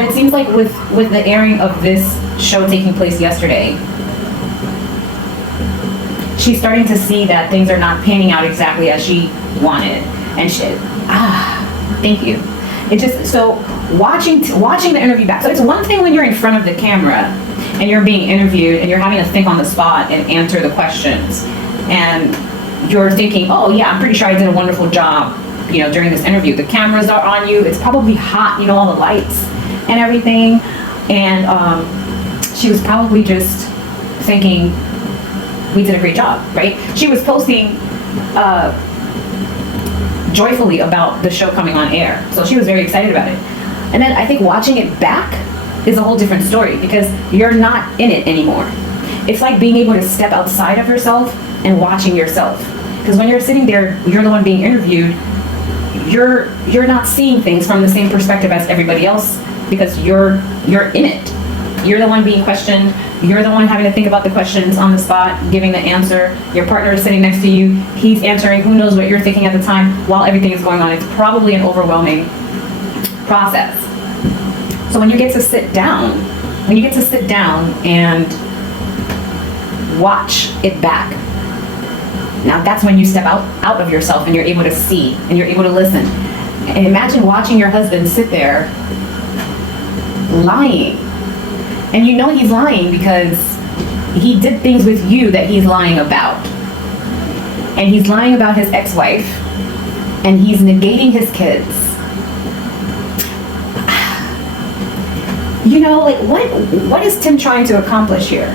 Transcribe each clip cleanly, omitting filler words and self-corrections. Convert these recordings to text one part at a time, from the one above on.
But it seems like with the airing of this show taking place yesterday, she's starting to see that things are not panning out exactly as she wanted. And thank you. It just, so watching the interview back. So it's one thing when you're in front of the camera and you're being interviewed and you're having to think on the spot and answer the questions. And you're thinking, oh yeah, I'm pretty sure I did a wonderful job, during this interview. The cameras are on you. It's probably hot, all the lights and everything. And she was probably just thinking, we did a great job, right? She was posting joyfully about the show coming on air. So she was very excited about it. And then I think watching it back is a whole different story because you're not in it anymore. It's like being able to step outside of yourself and watching yourself. Because when you're sitting there, you're the one being interviewed, you're not seeing things from the same perspective as everybody else because you're in it. You're the one being questioned. You're the one having to think about the questions on the spot, giving the answer. Your partner is sitting next to you. He's answering. Who knows what you're thinking at the time while everything is going on. It's probably an overwhelming process. So when you get to sit down and watch it back, now that's when you step out of yourself and you're able to see and you're able to listen. And imagine watching your husband sit there lying. And he's lying because he did things with you that he's lying about. And he's lying about his ex-wife. And he's negating his kids. What is Tim trying to accomplish here?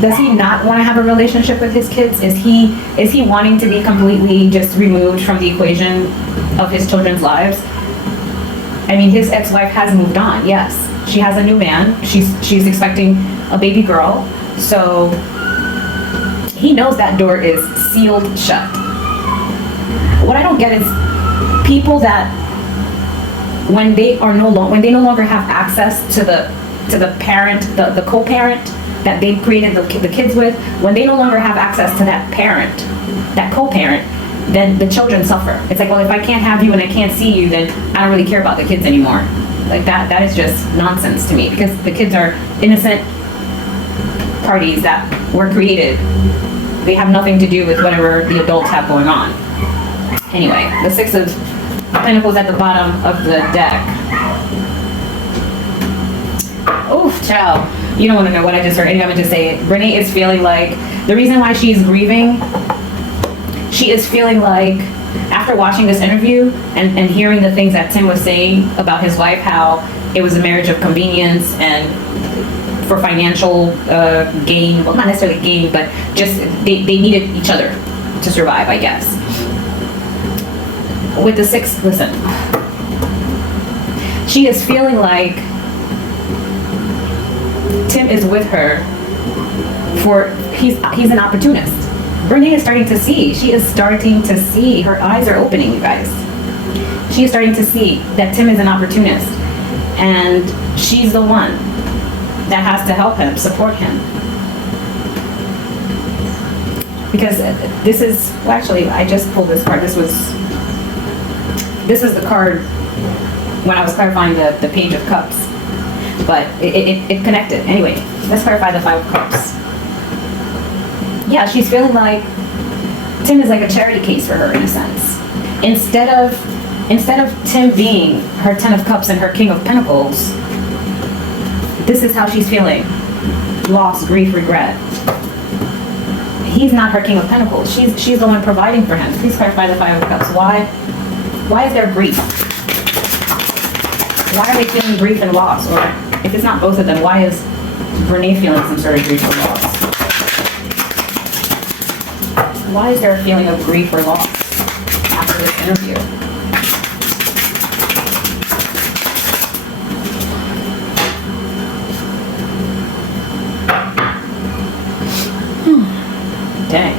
Does he not want to have a relationship with his kids? Is he wanting to be completely just removed from the equation of his children's lives? I mean, his ex-wife has moved on, yes. She has a new man. She's expecting a baby girl. So he knows that door is sealed shut. What I don't get is people that when they no longer have access to the parent, the co-parent that they created the kids with, when they no longer have access to that parent, that co-parent, then the children suffer. It's like, well, if I can't have you and I can't see you, then I don't really care about the kids anymore. Like that is just nonsense to me because the kids are innocent parties that were created. They have nothing to do with whatever the adults have going on. Anyway, the Six of Pentacles at the bottom of the deck. Oh, child. You don't want to know what I just heard. Anyway, I'm going to just say it. Brenay is feeling like, the reason why she's grieving, she is feeling like, after watching this interview and hearing the things that Tim was saying about his wife, how it was a marriage of convenience and for financial gain, well, not necessarily gain, but just they needed each other to survive, I guess. With the Six, listen, she is feeling like Tim is with her he's an opportunist. Brenay is starting to see. She is starting to see. Her eyes are opening, you guys. She is starting to see that Tim is an opportunist. And she's the one that has to help him, support him. Because this is, well, actually, I just pulled this card. This was the card when I was clarifying the Page of Cups. But it connected. Anyway, let's clarify the Five of Cups. Yeah, she's feeling like Tim is like a charity case for her in a sense. Instead of Tim being her Ten of Cups and her King of Pentacles, this is how she's feeling. Loss, grief, regret. He's not her King of Pentacles. She's the one providing for him. Please clarify the Five of Cups. Why is there grief? Why are they feeling grief and loss? Or if it's not both of them, why is Brenay feeling some sort of grief or loss? Why is there a feeling of grief or loss after this interview? Dang.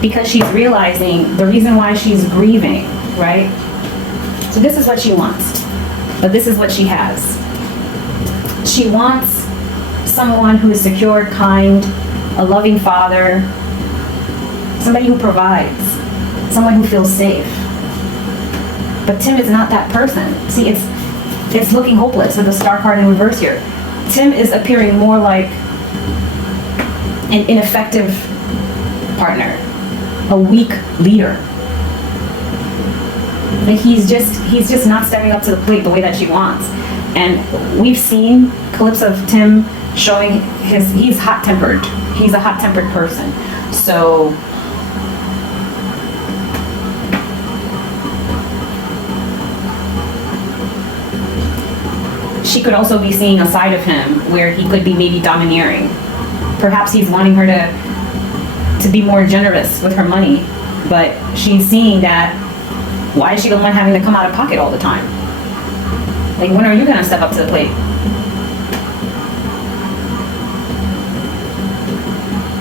Because she's realizing the reason why she's grieving, right? So this is what she wants, but this is what she has. She wants someone who is secure, kind, a loving father, somebody who provides, someone who feels safe. But Tim is not that person. See, it's looking hopeless with the star card in reverse here. Tim is appearing more like an ineffective partner, a weak leader. Like he's just not stepping up to the plate the way that she wants. And we've seen clips of Tim showing he's hot-tempered. He's a hot-tempered person. So she could also be seeing a side of him where he could be maybe domineering. Perhaps he's wanting her to be more generous with her money, but she's seeing that, why is she the one having to come out of pocket all the time? Like, when are you gonna step up to the plate?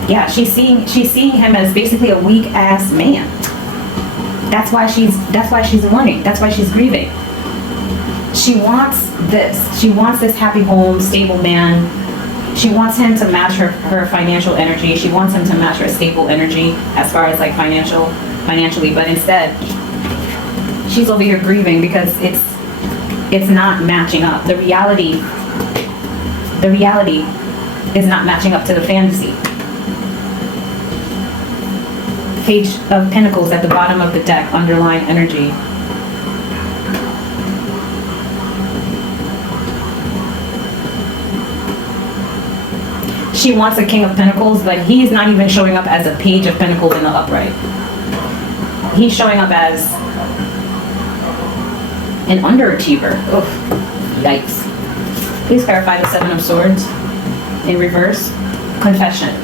Yeah, she's seeing him as basically a weak ass man. That's why she's mourning. That's why she's grieving. She wants this. She wants this happy home, stable man. She wants him to match her financial energy. She wants him to match her stable energy as far as like financially. But instead, she's over here grieving because it's not matching up. The reality is not matching up to the fantasy. Page of Pentacles at the bottom of the deck, underlying energy. She wants a King of Pentacles, but he's not even showing up as a Page of Pentacles in the upright. He's showing up as an underachiever. Oof, yikes. Please clarify the Seven of Swords in reverse. Confession.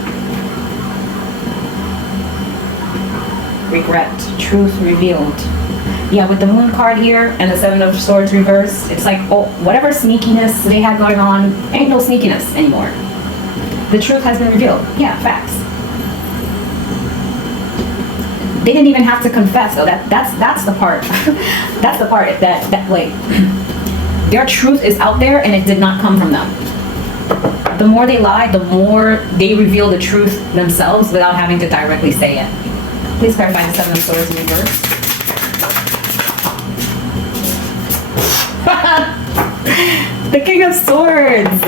Regret. Truth revealed. Yeah, with the Moon card here and the Seven of Swords reverse, it's like, oh, whatever sneakiness they had going on, ain't no sneakiness anymore. The truth has been revealed. Yeah, facts. They didn't even have to confess, though. That's the part. That's the part that like their truth is out there and it did not come from them. The more they lie, the more they reveal the truth themselves without having to directly say it. Please clarify the Seven of Swords in reverse. The King of Swords.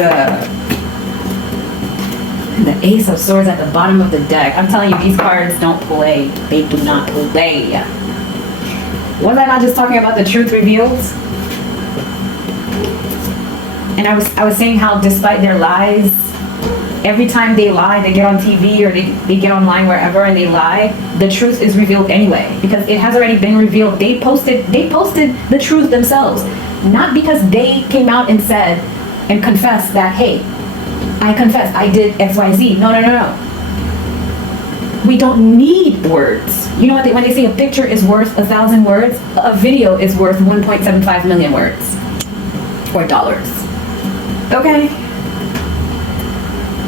And the Ace of Swords at the bottom of the deck. I'm telling you, these cards don't play. They do not play. Was I not just talking about the truth revealed? And I was saying how despite their lies, every time they lie, they get on TV or they get online wherever and they lie, the truth is revealed anyway. Because it has already been revealed. They posted the truth themselves. Not because they came out and said and confessed that, hey, I confess, I did XYZ. No. We don't need words. You know what? When they say a picture is worth 1,000 words, a video is worth 1.75 million words. Or dollars. Okay?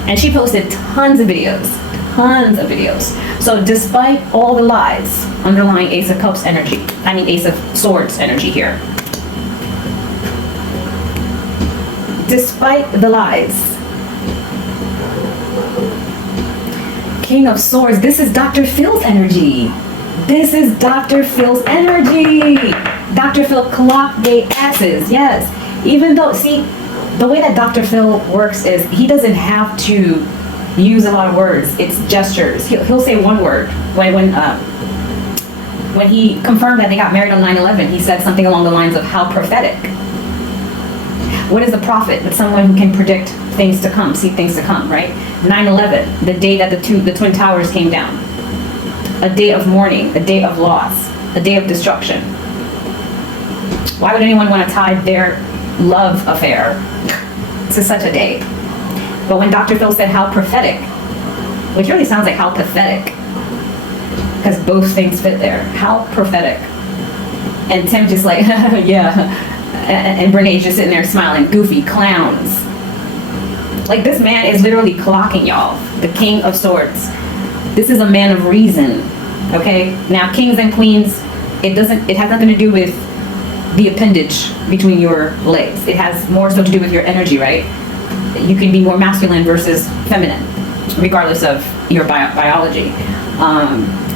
And she posted tons of videos. So despite all the lies underlying Ace of Cups energy, Ace of Swords energy here. Despite the lies, King of Swords, this is Dr. Phil's energy. This is Dr. Phil's energy. Dr. Phil clocked they asses, yes. Even though, see, the way that Dr. Phil works is he doesn't have to use a lot of words. It's gestures. He'll say one word. When he confirmed that they got married on 9/11, he said something along the lines of how prophetic. What is a prophet? It's someone who can predict things to come, see things to come, right? 9/11, the day that the Twin Towers came down. A day of mourning, a day of loss, a day of destruction. Why would anyone want to tie their love affair to such a day? But when Dr. Phil said how prophetic, which really sounds like how pathetic, because both things fit there. How prophetic. And Tim just like, yeah. And Brenay's just sitting there smiling, goofy clowns. Like, this man is literally clocking y'all. The King of Swords. This is a man of reason. Okay? Now, kings and queens, it has nothing to do with the appendage between your legs. It has more so to do with your energy, right? You can be more masculine versus feminine, regardless of your biology.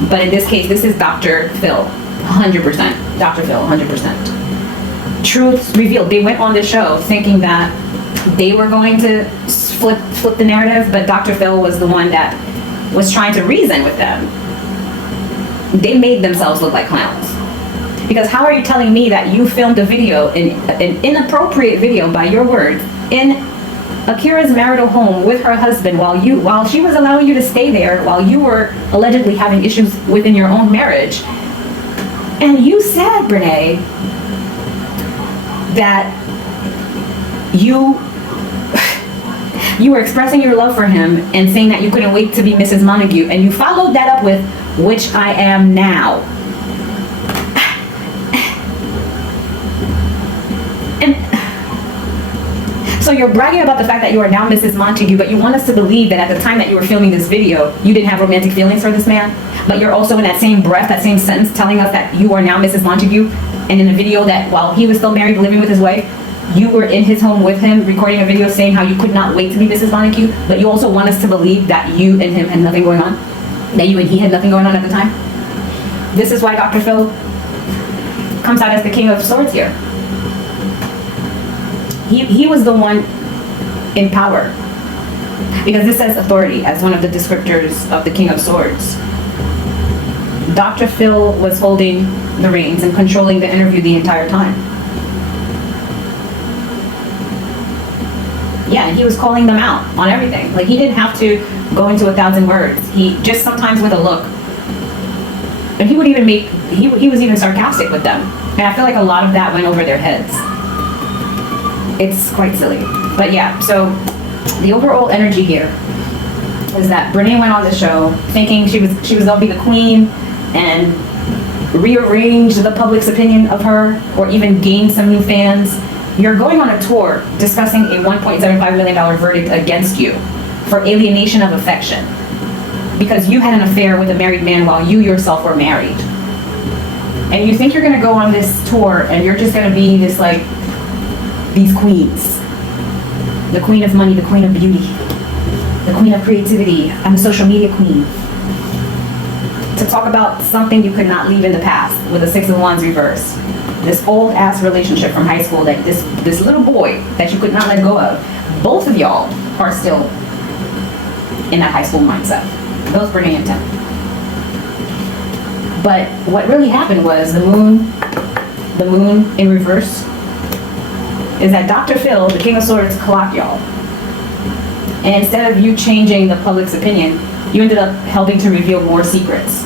But in this case, this is Dr. Phil, 100%. Dr. Phil, 100%. Truth revealed. They went on the show thinking that they were going to flip the narrative, but Dr. Phil was the one that was trying to reason with them. They made themselves look like clowns. Because how are you telling me that you filmed a video, an inappropriate video by your words, in Akira's marital home with her husband while she was allowing you to stay there, while you were allegedly having issues within your own marriage? And you said, Brenay, that you were expressing your love for him and saying that you couldn't wait to be Mrs. Montague, and you followed that up with, which I am now. And so you're bragging about the fact that you are now Mrs. Montague, but you want us to believe that at the time that you were filming this video, you didn't have romantic feelings for this man, but you're also in that same breath, that same sentence, telling us that you are now Mrs. Montague, and in a video that while he was still married, living with his wife, you were in his home with him, recording a video saying how you could not wait to be Mrs. Montague, but you also want us to believe that you and him had nothing going on, that you and he had nothing going on at the time. This is why Dr. Phil comes out as the King of Swords here. He was the one in power, because this says authority as one of the descriptors of the King of Swords. Dr. Phil was holding the reins and controlling the interview the entire time. Yeah, and he was calling them out on everything. Like, he didn't have to go into 1,000 words. He just sometimes with a look. And he would even he was even sarcastic with them. And I feel like a lot of that went over their heads. It's quite silly. But yeah, so the overall energy here is that Brenay went on the show thinking she was gonna be the queen and rearrange the public's opinion of her, or even gain some new fans. You're going on a tour discussing a $1.75 million verdict against you for alienation of affection because you had an affair with a married man while you yourself were married. And you think you're gonna go on this tour and you're just gonna be this, like, these queens. The queen of money, the queen of beauty, the queen of creativity. I'm a social media queen. To talk about something you could not leave in the past with a 6 of Wands reverse. This old ass relationship from high school that this little boy that you could not let go of. Both of y'all are still in that high school mindset. Both Brenay and Tim. But what really happened was the moon in reverse is that Dr. Phil, the King of Swords, clocked y'all. And instead of you changing the public's opinion, you ended up helping to reveal more secrets.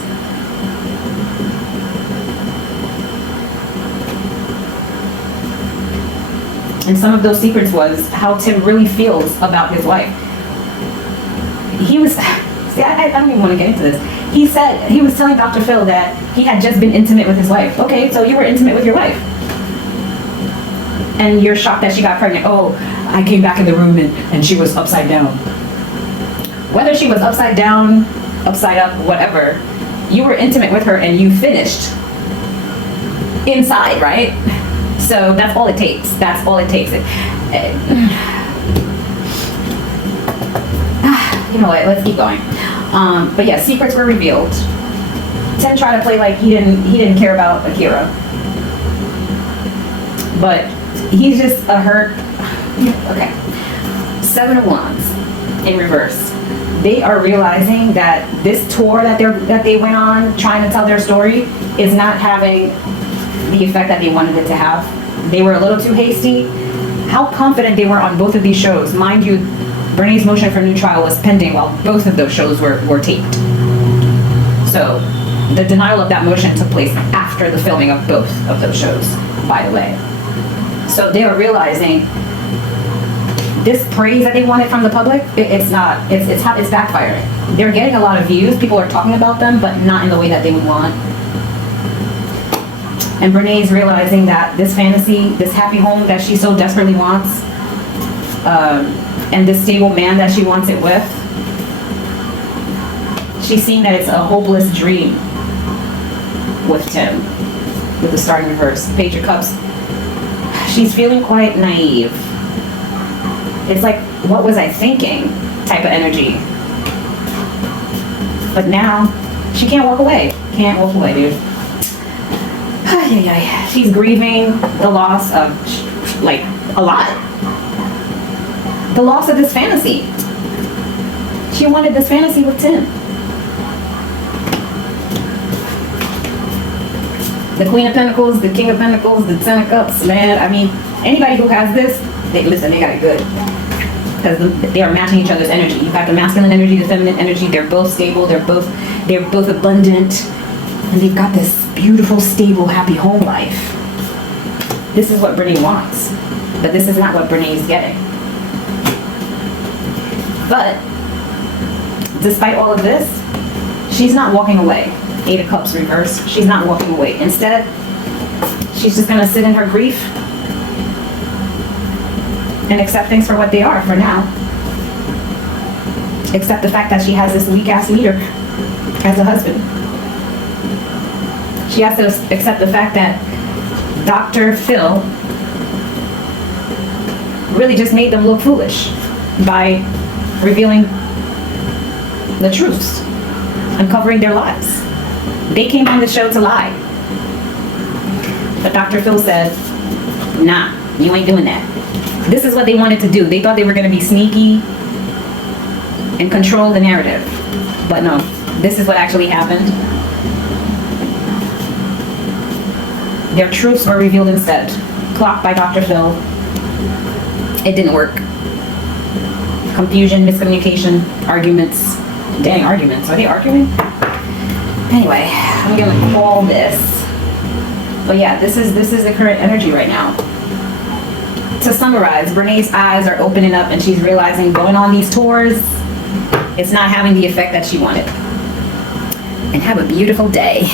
And some of those secrets was how Tim really feels about his wife. He was, see, I don't even want to get into this. He said, he was telling Dr. Phil that he had just been intimate with his wife. Okay, so you were intimate with your wife. And you're shocked that she got pregnant. Oh, I came back in the room and she was upside down. Whether she was upside down, upside up, whatever, you were intimate with her and you finished inside, right? So that's all it takes. That's all it takes. You know what? Let's keep going. But yeah, secrets were revealed. Tim tried to play like he didn't care about Akira, but he's just a hurt. Okay. 7 of Wands in reverse. They are realizing that this tour that they went on trying to tell their story is not having the effect that they wanted it to have. They were a little too hasty. How confident they were on both of these shows. Mind you, Brenay's motion for new trial was pending while both of those shows were taped. So the denial of that motion took place after the filming of both of those shows, by the way. So they were realizing this praise that they wanted from the public, it's backfiring. They're getting a lot of views, people are talking about them, but not in the way that they would want. And Brenay's realizing that this fantasy, this happy home that she so desperately wants, and this stable man that she wants it with, she's seeing that it's a hopeless dream with Tim, with the star in reverse. Page of Cups. She's feeling quite naive. It's like, what was I thinking type of energy. But now, She can't walk away. Can't walk away, dude. She's grieving the loss of, like, a lot. The loss of this fantasy. She wanted this fantasy with Tim. The Queen of Pentacles, the King of Pentacles, the Ten of Cups, man. I mean, anybody who has this, they got it good. Because they are matching each other's energy. You've got the masculine energy, the feminine energy. They're both stable. They're both abundant. And they've got this beautiful, stable, happy home life. This is what Brenay wants. But this is not what Brenay is getting. But despite all of this, she's not walking away. 8 of Cups reversed. She's not walking away. Instead, she's just going to sit in her grief and accept things for what they are for now. Accept the fact that she has this weak-ass leader as a husband. She has to accept the fact that Dr. Phil really just made them look foolish by revealing the truths, uncovering their lies. They came on the show to lie. But Dr. Phil said, nah, you ain't doing that. This is what they wanted to do. They thought they were going to be sneaky and control the narrative. But no, this is what actually happened. Their truths were revealed instead. Clocked by Dr. Phil. It didn't work. Confusion, miscommunication, arguments. Dang, arguments. Are they arguing? Anyway, I'm gonna call this. But yeah, this is the current energy right now. To summarize, Brenay's eyes are opening up and she's realizing going on these tours, it's not having the effect that she wanted. And have a beautiful day.